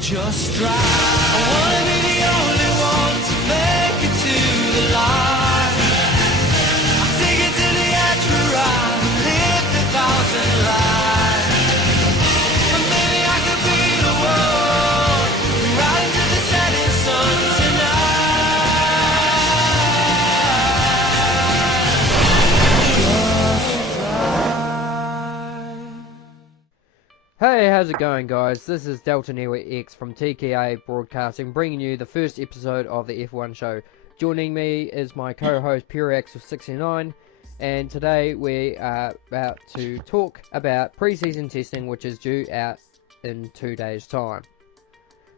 Just drive. I wanna be the only one to make it to the line. I'll take it to the edge where I live 1,000 lives. But maybe I could be the one right into the setting sun tonight. Just drive. Hey, how's it going, guys? This is DeltaNiwa X from TKA Broadcasting, bringing you the first episode of the F1 Show. Joining me is my co-host Per Kiilstofte, and today we are about to talk about pre-season testing, which is due out in 2 days' time.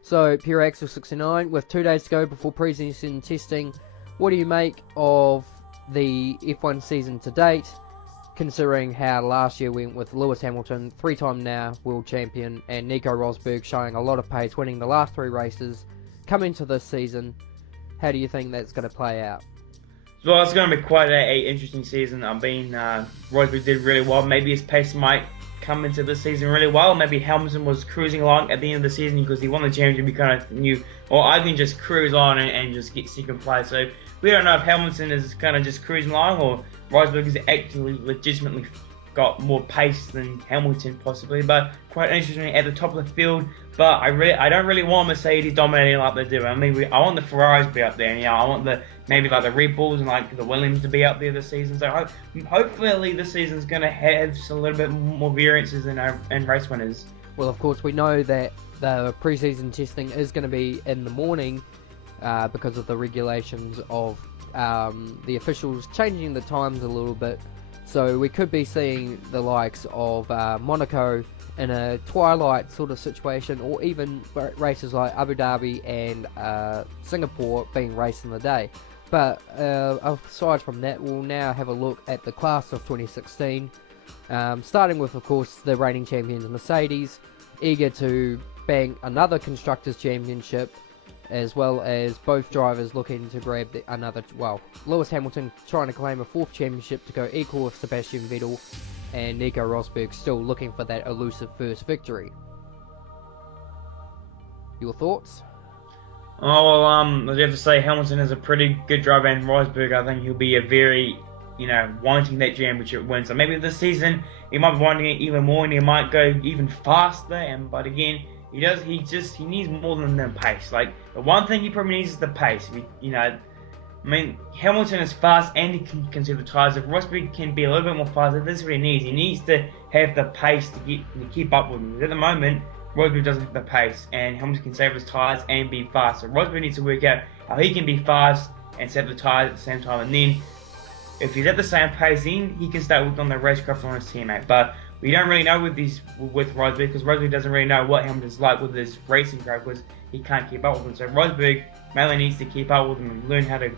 So, Per Kiilstofte, with 2 days to go before pre-season testing, what do you make of the F1 season to date, considering how last year went with Lewis Hamilton, 3-time now world champion, and Nico Rosberg showing a lot of pace, winning the last 3 races, coming to this season? How do you think that's going to play out? Well, it's going to be quite an interesting season. Rosberg did really well. Maybe his pace might come into this season really well. Maybe Hamilton was cruising along at the end of the season because he won the championship. He kind of knew, or I can just cruise on and just get second place. So we don't know if Hamilton is kind of just cruising along or Rosberg has actually legitimately got more pace than Hamilton possibly, but quite interesting at the top of the field. But I don't really want Mercedes dominating like they do. I mean, I want the Ferraris to be up there, and I want maybe the Red Bulls and the Williams to be up there this season. So hopefully this season's going to have a little bit more variances in race winners. Well, of course, we know that the pre-season testing is going to be in the morning because of the regulations of the officials changing the times a little bit. So we could be seeing the likes of Monaco in a twilight sort of situation, or even races like Abu Dhabi and Singapore being raced in the day. But aside from that, we'll now have a look at the class of 2016, starting with, of course, the reigning champions Mercedes, eager to bang another Constructors' Championship, as well as both drivers looking to grab Lewis Hamilton trying to claim a 4th championship to go equal with Sebastian Vettel, and Nico Rosberg still looking for that elusive first victory. Your thoughts? Oh, well, I have to say Hamilton is a pretty good driver, and Rosberg, I think he'll be a very, wanting that championship win. So maybe this season he might be wanting it even more, and he might go even faster. But again, he needs more than the pace. Like, the one thing he probably needs is the pace. Hamilton is fast and he can see the tyres. If Rosberg can be a little bit more faster, this is what he needs. He needs to have the pace to keep up with him. At the moment, Rosberg doesn't have the pace, and Hamilton can save his tyres and be fast. So Rosberg needs to work out how he can be fast and save the tyres at the same time. And then, if he's at the same pace, then he can start working on the racecraft on his teammate. But we don't really know with Rosberg, because Rosberg doesn't really know what Hamilton's like with his racing car, because he can't keep up with him. So Rosberg mainly needs to keep up with him and learn how to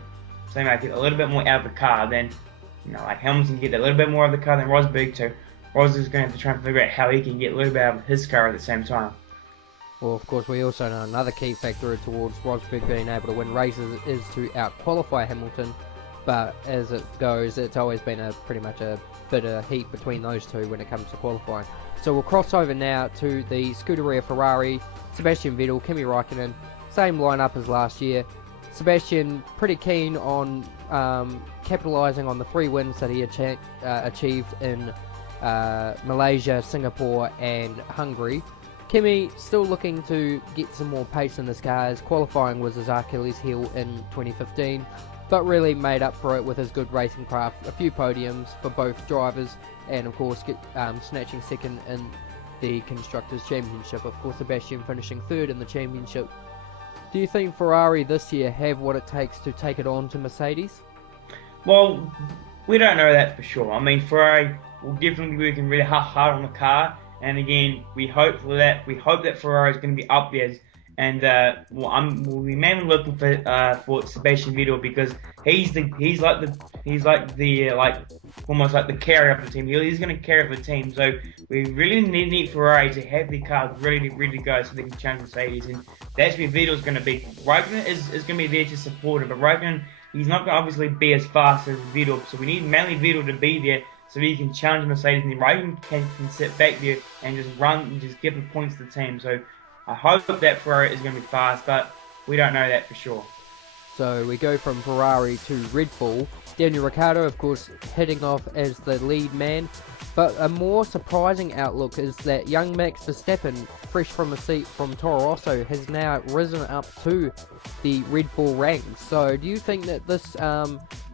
get a little bit more out of the car. Then, Hamilton can get a little bit more out of the car than Rosberg. So Rosberg's going to have to try and figure out how he can get a little bit out of his car at the same time. Well, of course, we also know another key factor towards Rosberg being able to win races is to out-qualify Hamilton. But as it goes, it's always been pretty much a bit of heat between those two when it comes to qualifying. So we'll cross over now to the Scuderia Ferrari, Sebastian Vettel, Kimi Räikkönen, same lineup as last year. Sebastian pretty keen on capitalising on the 3 wins that he achieved in Malaysia, Singapore and Hungary. Kimi still looking to get some more pace in his cars. Qualifying was his Achilles heel in 2015, but really made up for it with his good racing craft, a few podiums for both drivers, and of course snatching second in the Constructors' Championship. Of course, Sebastian finishing 3rd in the championship. Do you think Ferrari this year have what it takes to take it on to Mercedes? Well, we don't know that for sure. Ferrari will definitely be working really hard on the car, and again, we hope that Ferrari is going to be up there. And we'll be mainly looking for Sebastian Vettel, because he's almost like the carrier of the team. He's going to carry up the team. So we really need Ferrari to have the cars ready to go so they can challenge Mercedes, and that's where Vettel's going to be. Räikkönen is going to be there to support him, but Räikkönen, he's not going to obviously be as fast as Vettel. So we need mainly Vettel to be there so he can challenge Mercedes, and then Räikkönen can sit back there and just run and just give the points to the team. So I hope that Ferrari is going to be fast, but we don't know that for sure. So we go from Ferrari to Red Bull. Daniel Ricciardo, of course, heading off as the lead man. But a more surprising outlook is that young Max Verstappen, fresh from a seat from Toro Rosso, has now risen up to the Red Bull ranks. So do you think that this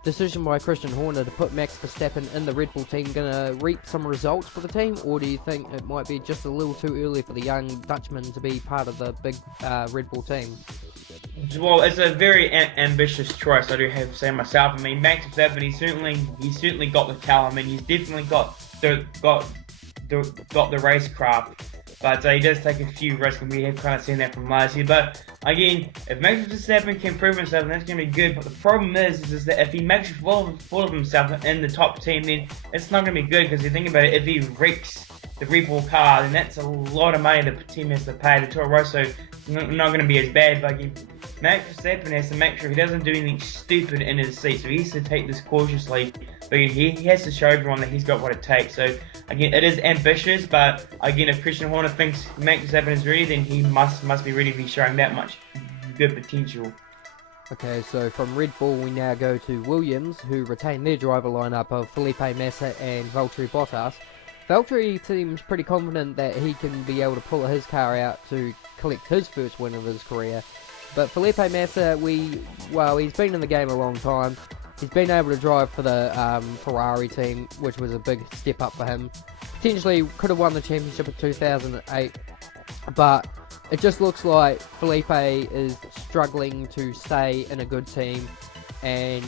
decision by Christian Horner to put Max Verstappen in the Red Bull team going to reap some results for the team? Or do you think it might be just a little too early for the young Dutchman to be part of the big Red Bull team? Well, it's a very ambitious choice, I do have to say myself. I mean, Max Verstappen, he's certainly got the talent. I mean, he's definitely got the racecraft, but he does take a few risks, and we have kind of seen that from last year. But again, if Max Verstappen can prove himself, then that's going to be good. But the problem is that if he makes a fool of himself in the top team, then it's not going to be good, because you think about it, if he wrecks the Red Bull car, then that's a lot of money the team has to pay. The Toro Rosso not going to be as bad, but again, Max Verstappen has to make sure he doesn't do anything stupid in his seat, so he has to take this cautiously. But he has to show everyone that he's got what it takes. So again, it is ambitious, but again, if Christian Horner thinks Max Verstappen is ready, then he must be ready to be showing that much good potential. Okay, so from Red Bull we now go to Williams, who retain their driver lineup of Felipe Massa and Valtteri Bottas. Valtteri seems pretty confident that he can be able to pull his car out to collect his first win of his career. But Felipe Massa, he's been in the game a long time. He's been able to drive for the Ferrari team, which was a big step up for him. Potentially could have won the championship in 2008, but it just looks like Felipe is struggling to stay in a good team, and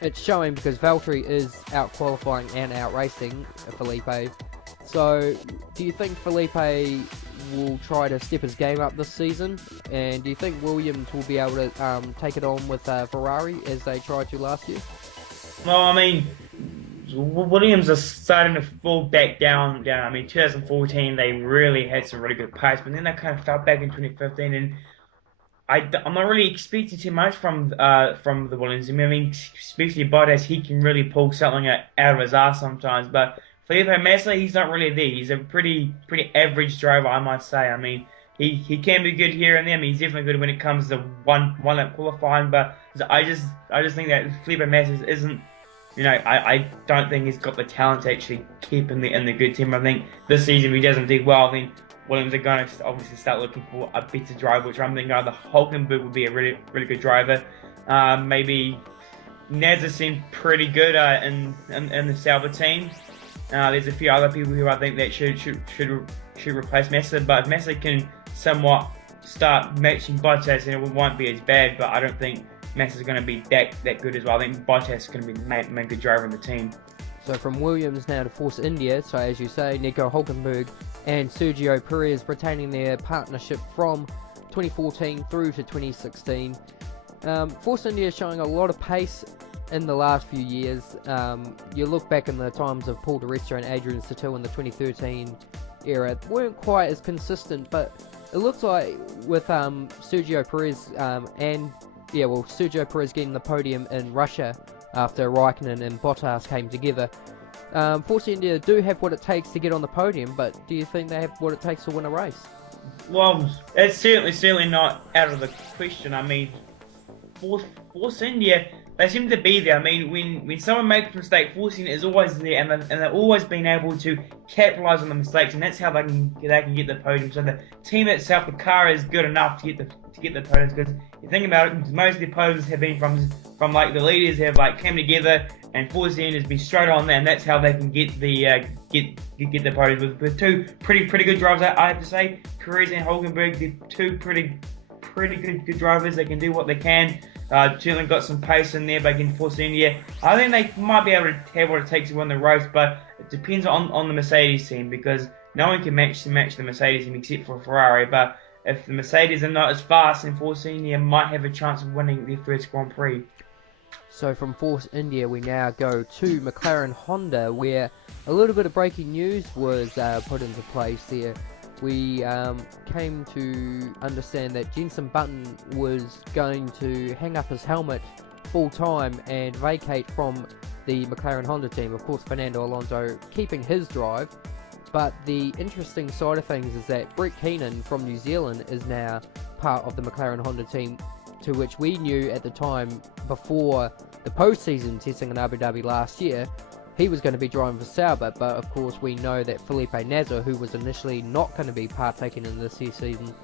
it's showing because Valtteri is out-qualifying and out-racing Felipe. So, do you think Felipe will try to step his game up this season? And do you think Williams will be able to take it on with Ferrari as they tried to last year? Well, I mean, Williams are starting to fall back down. I mean, 2014 they really had some really good pace, but then they kind of fell back in 2015, and I'm not really expecting too much from the Williams. I mean, especially Bottas, he can really pull something out of his ass sometimes, but Felipe Massa, he's not really there. He's a pretty average driver, I might say. I mean, he can be good here and there. I mean, he's definitely good when it comes to one lap qualifying, but I just think that Felipe Massa isn't. I don't think he's got the talent to actually keep in the good team. I think this season if he doesn't do well, then Williams are going to obviously start looking for a better driver, which I'm thinking either Hulkenberg would be a really good driver. Maybe Naz seemed pretty good in the Sauber team. There's a few other people who I think that should replace Massa, but if Massa can somewhat start matching Bottas, then it won't be as bad. But I don't think Massa's going to be that good as well. I think Bottas is going to be the main good driver in the team. So from Williams now to Force India, so as you say, Nico Hulkenberg and Sergio Perez retaining their partnership from 2014 through to 2016. Force India is showing a lot of pace in the last few years. You look back in the times of Paul di Resta and Adrian Sutil in the 2013 era, weren't quite as consistent, but it looks like with Sergio Perez Sergio Perez getting the podium in Russia after Raikkonen and Bottas came together. Force India do have what it takes to get on the podium, but do you think they have what it takes to win a race? Well, it's certainly not out of the question. I mean, Force India, they seem to be there. I mean, when someone makes a mistake, Force India is always there, and they've always been able to capitalise on the mistakes, and that's how they can get the podium. So the team itself, the car is good enough to get the podiums, because you think about it, most of the podiums have been from like the leaders have like came together, and Force India has been straight on there, and that's how they can get the podiums with two pretty good drivers. I have to say, Perez and Hulkenberg, they're two pretty good drivers. They can do what they can. Certainly got some pace in there, but again, Force India, I think they might be able to have what it takes to win the race, but it depends on the Mercedes team, because no one can match the Mercedes team except for Ferrari. But if the Mercedes are not as fast, then Force India might have a chance of winning their first Grand Prix. So from Force India we now go to McLaren Honda, where a little bit of breaking news was put into place there. We came to understand that Jenson Button was going to hang up his helmet full time and vacate from the McLaren Honda team. Of course, Fernando Alonso keeping his drive. But the interesting side of things is that Brett Keenan from New Zealand is now part of the McLaren Honda team, to which we knew at the time before the post-season testing in Abu Dhabi last year, he was going to be driving for Sauber. But of course we know that Felipe Nasr, who was initially not going to be partaking in this year's season,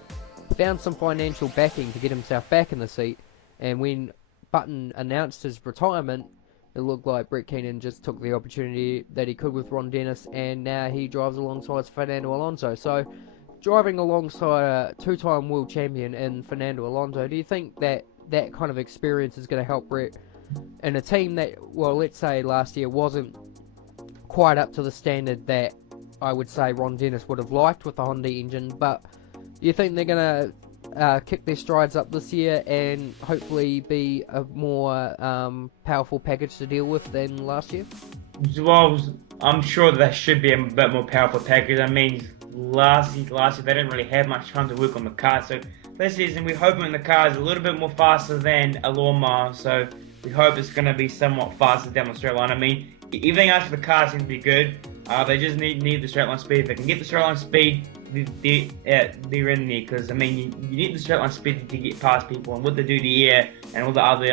found some financial backing to get himself back in the seat, and when Button announced his retirement, it looked like Brett Keenan just took the opportunity that he could with Ron Dennis, and now he drives alongside Fernando Alonso. So, driving alongside a two-time world champion in Fernando Alonso, do you think that that kind of experience is going to help Brett in a team that, well, let's say last year wasn't quite up to the standard that I would say Ron Dennis would have liked with the Honda engine, but do you think they're going to kick their strides up this year and hopefully be a more powerful package to deal with than last year? Well, I'm sure that should be a bit more powerful package. I mean, last year they didn't really have much time to work on the car, so this season we're hoping the car is a little bit more faster than a lawnmower, so we hope it's going to be somewhat faster down the straight line. I mean, everything else for the car seems to be good. They just need the straight line speed. If they can get the straight line speed, they're in there, because I mean you need the straight line speed to get past people, and with the duty air and all the other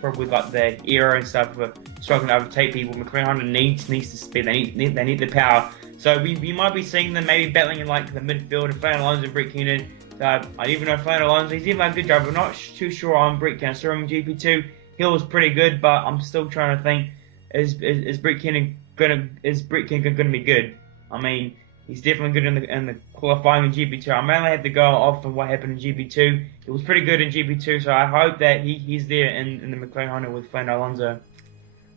probably like the aero and stuff for struggling to overtake people, McLaren Honda needs the speed. They need the power. So we might be seeing them maybe battling in like the midfield, and Fernando Alonso and Brett Keenan. I even know Fernando Alonso, he's even a good driver. I'm not too sure on Brett Keenan. I saw him in GP2, he was pretty good, but I'm still trying to think, is Brett Keenan gonna be good? I mean, he's definitely good in the qualifying in GP2. I mainly had to go off of what happened in GP2. It was pretty good in GP2, so I hope that he's there in the McLaren Honda with Fernando Alonso.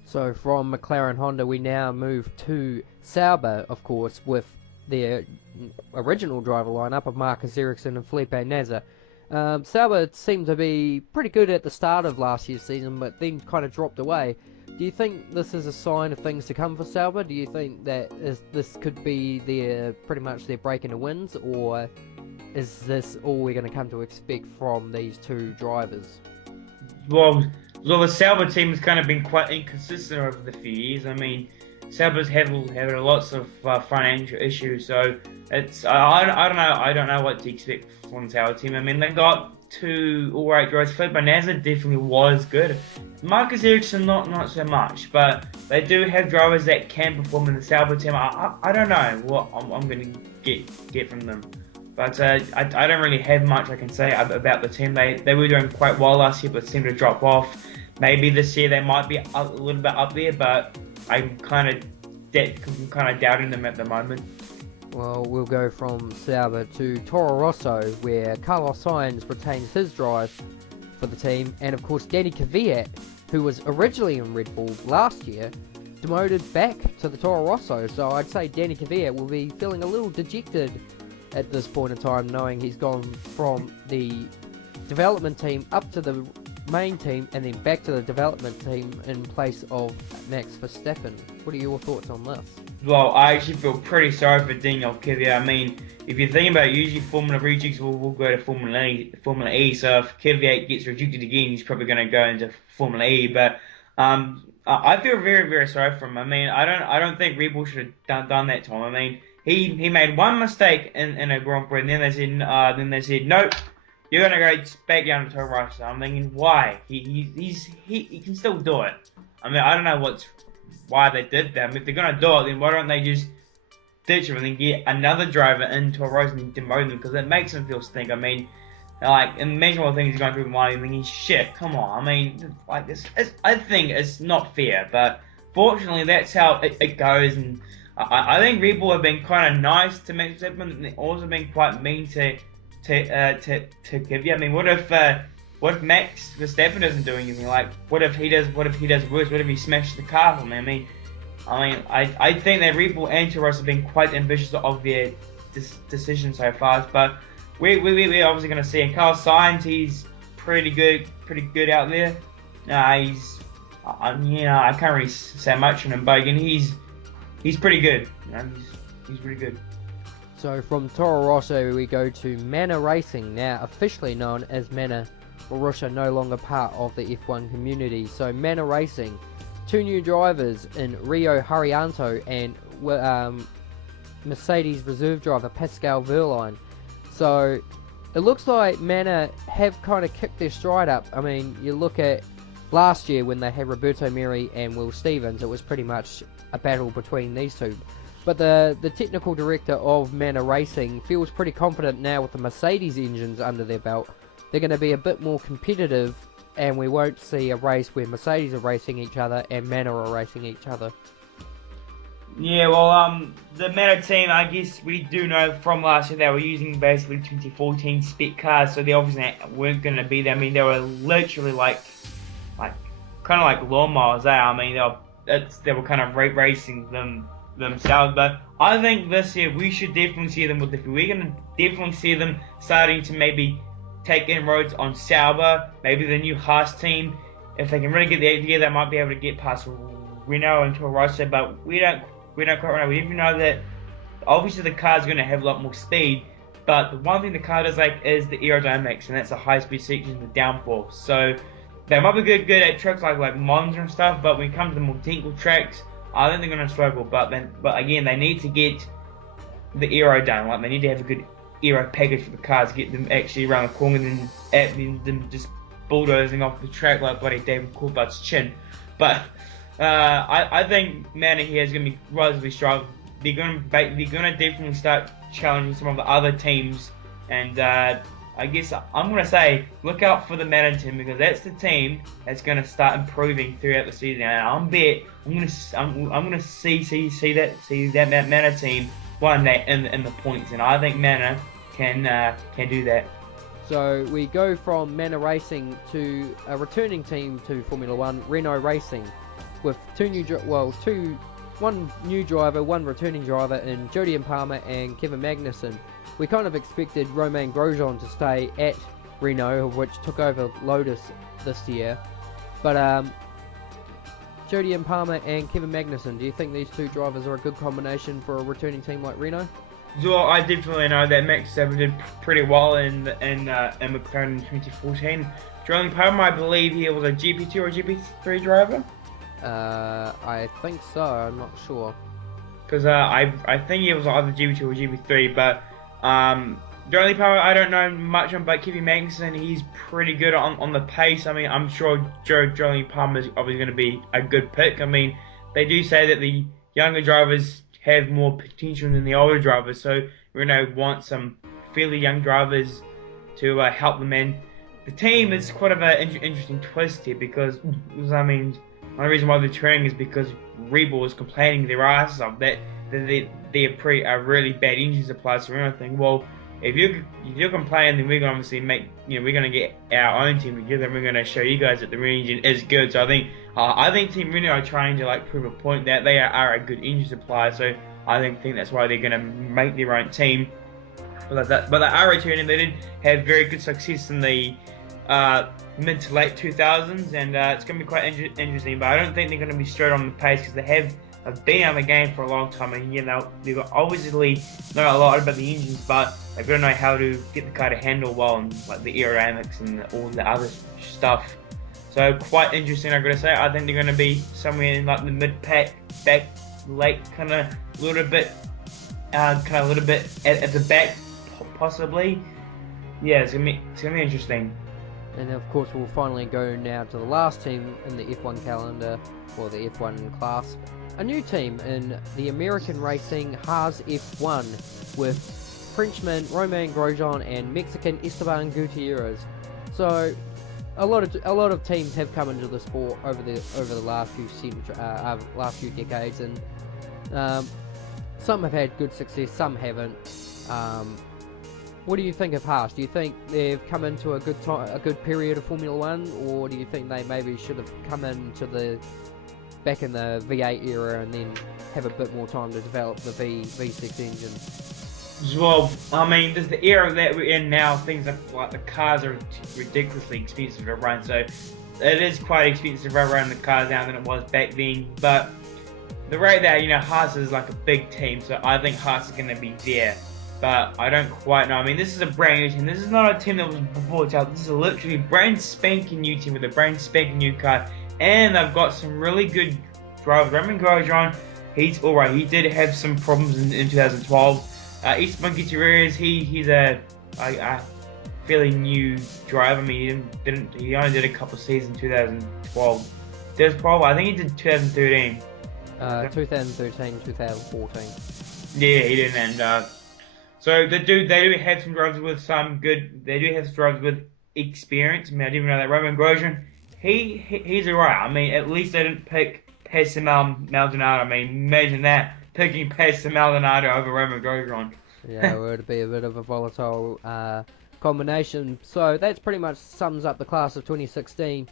So from McLaren Honda, we now move to Sauber, of course, with their original driver lineup of Marcus Ericsson and Felipe Nasr. Sauber seemed to be pretty good at the start of last year's season, but then kind of dropped away. Do you think this is a sign of things to come for Sauber? Do you think that this could be pretty much their break into wins, or is this all we're going to come to expect from these two drivers? Well, the Sauber team has kind of been quite inconsistent over the few years. I mean, Sauber's had lots of financial issues, so it's I don't know what to expect from the Sauber team. I mean, they got two alright drivers. Felipe Nasr definitely was good. Marcus Ericsson not so much, but they do have drivers that can perform in the Sauber team. I don't know what I'm going to get from them, but I don't really have much I can say about the team. They were doing quite well last year, but seemed to drop off. Maybe this year they might be a little bit up there, but I'm kind of doubting them at the moment. Well, we'll go from Sauber to Toro Rosso, where Carlos Sainz retains his drive for the team, and of course Danny Kvyat, who was originally in Red Bull last year, demoted back to the Toro Rosso. So I'd say Danny Kvyat will be feeling a little dejected at this point in time, knowing he's gone from the development team up to the main team and then back to the development team in place of Max Verstappen. What are your thoughts on this? Well, I actually feel pretty sorry for Daniel Kvyat. I mean, if you think about it, usually Formula rejects will go to Formula E. So if Kvyat gets rejected again, he's probably going to go into Formula E. But I feel very, very sorry for him. I mean, I don't think Red Bull should have done that to him. I mean, he made one mistake in a Grand Prix, and then they said nope, you're going to go back down to Toro Rosso. I'm thinking, why? He can still do it. I mean, I don't know why they did that. I mean, if they're going to do it, then why don't they just ditch him and then get another driver in Toro Rosso and demote them? Because it makes him feel stink. I mean, like, imagine all the things he's going through with money. I mean, shit, come on. I mean, like, I think it's not fair, but fortunately, that's how it goes. And I think Red Bull have been kind of nice to Max Verstappen, and they've also been quite mean to Kvyat. I mean, what if Max Verstappen doesn't do anything? Like, what if he does worse? What if he smashes the car for me? I mean, I think that Red Bull and Toro Rosso have been quite ambitious of their decision so far, but we're obviously going to see. And Carlos Sainz, he's pretty good out there. I can't really say much on him, but again, he's pretty good. He's pretty good. So from Toro Rosso we go to Manor Racing, now officially known as Manor Marussia, no longer part of the F1 community. So Manor Racing, two new drivers in Rio Haryanto and Mercedes reserve driver Pascal Wehrlein. So it looks like Manor have kind of kicked their stride up. I mean, you look at last year when they had Roberto Meri and Will Stevens, it was pretty much a battle between these two. But the technical director of Manor Racing feels pretty confident now with the Mercedes engines under their belt. They're going to be a bit more competitive, and we won't see a race where Mercedes are racing each other and Manor are racing each other. Yeah, well, the Manor team, I guess we do know from last year they were using basically 2014 spec cars, so they obviously weren't going to be there. I mean, they were literally like kind of like lawnmowers there. I mean, they were kind of racing themselves. But I think this year we should definitely see them with the. We're going to definitely see them starting to maybe take inroads on Sauber, maybe the new Haas team. If they can really get the together, they might be able to get past Renault and Toro Rosso. But we don't quite know. We even know that obviously the car's going to have a lot more speed. But the one thing the car does like is the aerodynamics, and that's the high-speed section, the downforce. So they might be good at tracks like Monza and stuff, but when it comes to the more technical tracks, I think they're going to struggle. But again, they need to get the aero done. Like, they need to have a good aero package for the cars, get them actually around the corner, and then them just bulldozing off the track like bloody David Coulthard's chin. But I think Manor here is going to be relatively strong. They're going to definitely start challenging some of the other teams, and I guess I'm going to say look out for the Manor team, because that's the team that's going to start improving throughout the season. And I'm going to see that Manor team won that in the points, and I think Manor can do that. So we go from Manor Racing to a returning team to Formula One, Renault Racing, with one new driver, one returning driver in Jodian Palmer and Kevin Magnussen. We kind of expected Romain Grosjean to stay at Renault, which took over Lotus this year. But Jodian Palmer and Kevin Magnussen, do you think these two drivers are a good combination for a returning team like Renault? Well, I definitely know that Max 7 did pretty well in McLaren in 2014. Jodian Palmer, I believe he was a GP2 or GP3 driver. I think so. I'm not sure. Because I think he was either GP2 or GP3, but Jodian Palmer, I don't know much on, but Kevin Magnussen, he's pretty good on the pace. I mean, I'm sure Jodian Palmer is obviously going to be a good pick. I mean, they do say that the younger drivers have more potential than the older drivers, so Renault wants some fairly young drivers to help them in. The team is quite of an interesting twist here, because I mean, one reason why they're turning is because Red Bull is complaining their asses off that they're really bad engine supplies. So we're gonna think, well, if you're complaining, then we're gonna obviously we're gonna get our own team together, and we're gonna show you guys that the real engine is good. So I think Team Renault are trying to prove a point that they are a good engine supplier. So I think that's why they're gonna make their own team. But they are returning. They did have very good success in the mid to late 2000s, and it's going to be quite interesting. But I don't think they're going to be straight on the pace, because they have been out of the game for a long time, and they've obviously know a lot about the engines, but they've got to know how to get the car to handle well, and the aerodynamics and all the other stuff. So quite interesting, I've got to say. I think they're going to be somewhere in the mid pack, back late, kind of a little bit at the back, possibly. Yeah, it's gonna be interesting. And of course we'll finally go now to the last team in the F1 calendar, or the F1 class. A new team in the American racing Haas F1 with Frenchman Romain Grosjean and Mexican Esteban Gutierrez. So a lot of teams have come into the sport over the last few decades, and some have had good success, some haven't. What do you think of Haas? Do you think they've come into a good period of Formula One, or do you think they maybe should have come into back in the V8 era and then have a bit more time to develop the V6 engine? Well, I mean, there's the era that we're in now. Things like the cars are ridiculously expensive to run, so it is quite expensive to run the cars now than it was back then. But the rate that Haas is like a big team, so I think Haas is going to be there. But I don't quite know. I mean, this is a brand new team. This is not a team that was bought out. This is a literally brand spanking new team with a brand spanking new car. And they've got some really good drivers. Romain Grosjean, he's alright. He did have some problems in 2012. Esteban Gutierrez, he's a fairly new driver. I mean, he only did a couple of seasons in 2012. I think he did 2013. 2013, 2014. Yeah, he didn't. And so they do have some drivers with some good. They do have some drivers with experience. I mean, I didn't even know that Roman Grosjean, he's alright. I mean, at least they didn't pick Pascal Maldonado. I mean, imagine that, picking Pascal Maldonado over Roman Grosjean. Yeah, it would be a bit of a volatile combination. So that's pretty much sums up the class of 2016.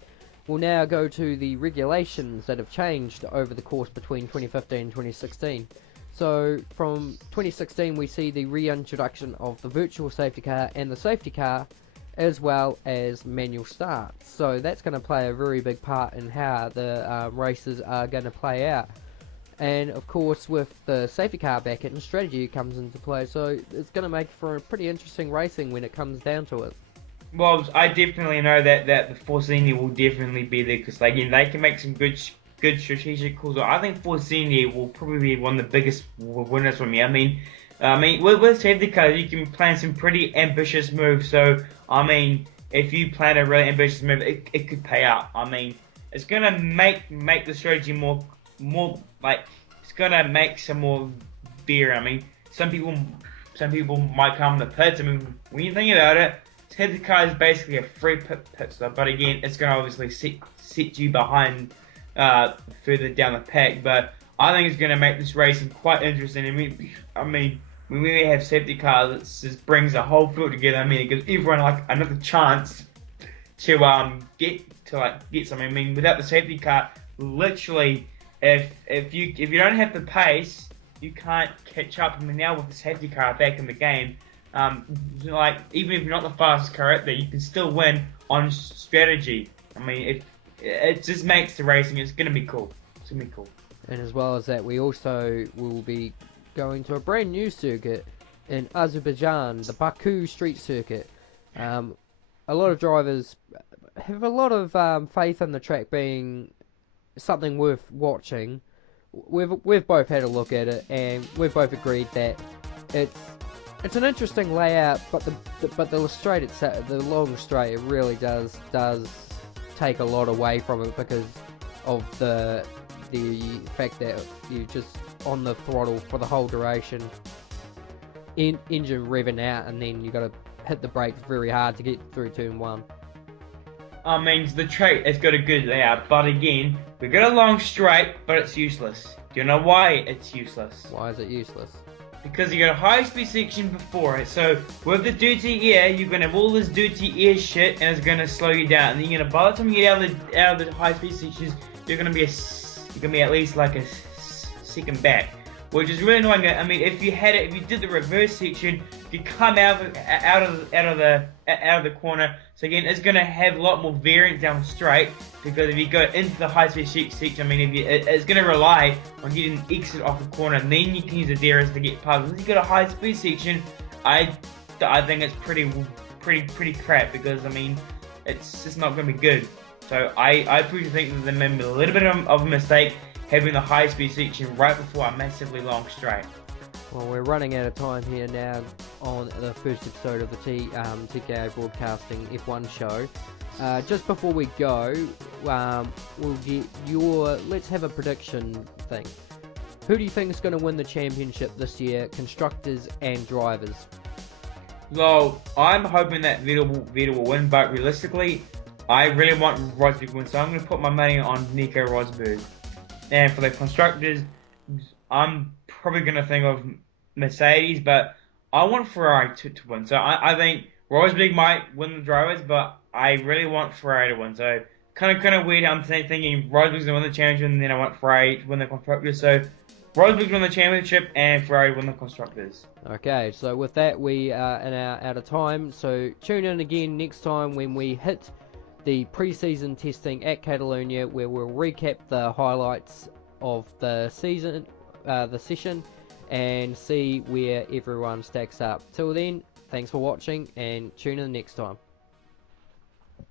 We'll now go to the regulations that have changed over the course between 2015 and 2016. So from 2016 we see the reintroduction of the virtual safety car and the safety car, as well as manual starts. So that's going to play a very big part in how the races are going to play out. And of course, with the safety car back in, strategy comes into play. So it's going to make for a pretty interesting racing when it comes down to it. Well, I definitely know that the Force India will definitely be there, because again, they can make some good strategic calls. I think Force India will probably be one of the biggest winners for me. I mean, with safety cars, you can plan some pretty ambitious moves. So, I mean, if you plan a really ambitious move, it could pay out. I mean, it's gonna make the strategy more like, it's gonna make some more beer. I mean, some people might come to the pits. I mean, when you think about it, safety car is basically a free pit stop. But again, it's gonna obviously set you behind further down the pack. But I think it's gonna make this racing quite interesting. I mean, when we have safety cars, it just brings the whole field together. I mean, it gives everyone like another chance to get something. I mean, without the safety car, literally, if you don't have the pace, you can't catch up. I mean, now with the safety car back in the game, like, even if you're not the fastest car out there, you can still win on strategy. I mean, it just makes the racing. It's gonna be cool. It's gonna be cool. And as well as that, we also will be going to a brand new circuit in Azerbaijan, the Baku Street Circuit. A lot of drivers have a lot of faith in the track being something worth watching. We've both had a look at it, and we've both agreed that it's an interesting layout, but the straight itself, the long straight, it really does take a lot away from it because of the fact that you just on the throttle for the whole duration, engine revving out, and then you got to hit the brakes very hard to get through turn 1. I mean, the track has got a good layout, but again, we got a long straight, but it's useless. Do you know why it's useless? Why is it useless? Because you got a high speed section before it. So with the dirty air, you're gonna have all this dirty air shit, and it's gonna slow you down. And then you're gonna, by the time you get out of the high speed sections, you're gonna be at least like a second back, which is really annoying. I mean, if you did the reverse section, you come out of the corner. So again, it's gonna have a lot more variance down straight, because if you go into the high speed section, I mean, it's gonna rely on getting an exit off the corner, and then you can use the DRS to get past. Once you got a high speed section, I think it's pretty crap, because I mean, it's just not gonna be good. So I pretty think that they made a little bit of a mistake having the high speed section right before a massively long straight. Well, we're running out of time here now on the first episode of the TKA Broadcasting F1 Show. Just before we go, we'll get let's have a prediction thing. Who do you think is going to win the championship this year, constructors and drivers? Well, I'm hoping that Vettel will win, but realistically, I really want Rosberg to win, so I'm going to put my money on Nico Rosberg. And for the constructors, I'm probably going to think of Mercedes, but I want Ferrari to win. So I think Rosberg might win the drivers, but I really want Ferrari to win. So kind of weird. I'm thinking Rosberg's going to win the championship, and then I want Ferrari to win the constructors. So Rosberg win the championship, and Ferrari win the constructors. Okay, so with that, we are out of time. So tune in again next time when we hit the pre-season testing at Catalonia, where we'll recap the highlights of the season, the session, and see where everyone stacks up. Till then, thanks for watching, and tune in next time.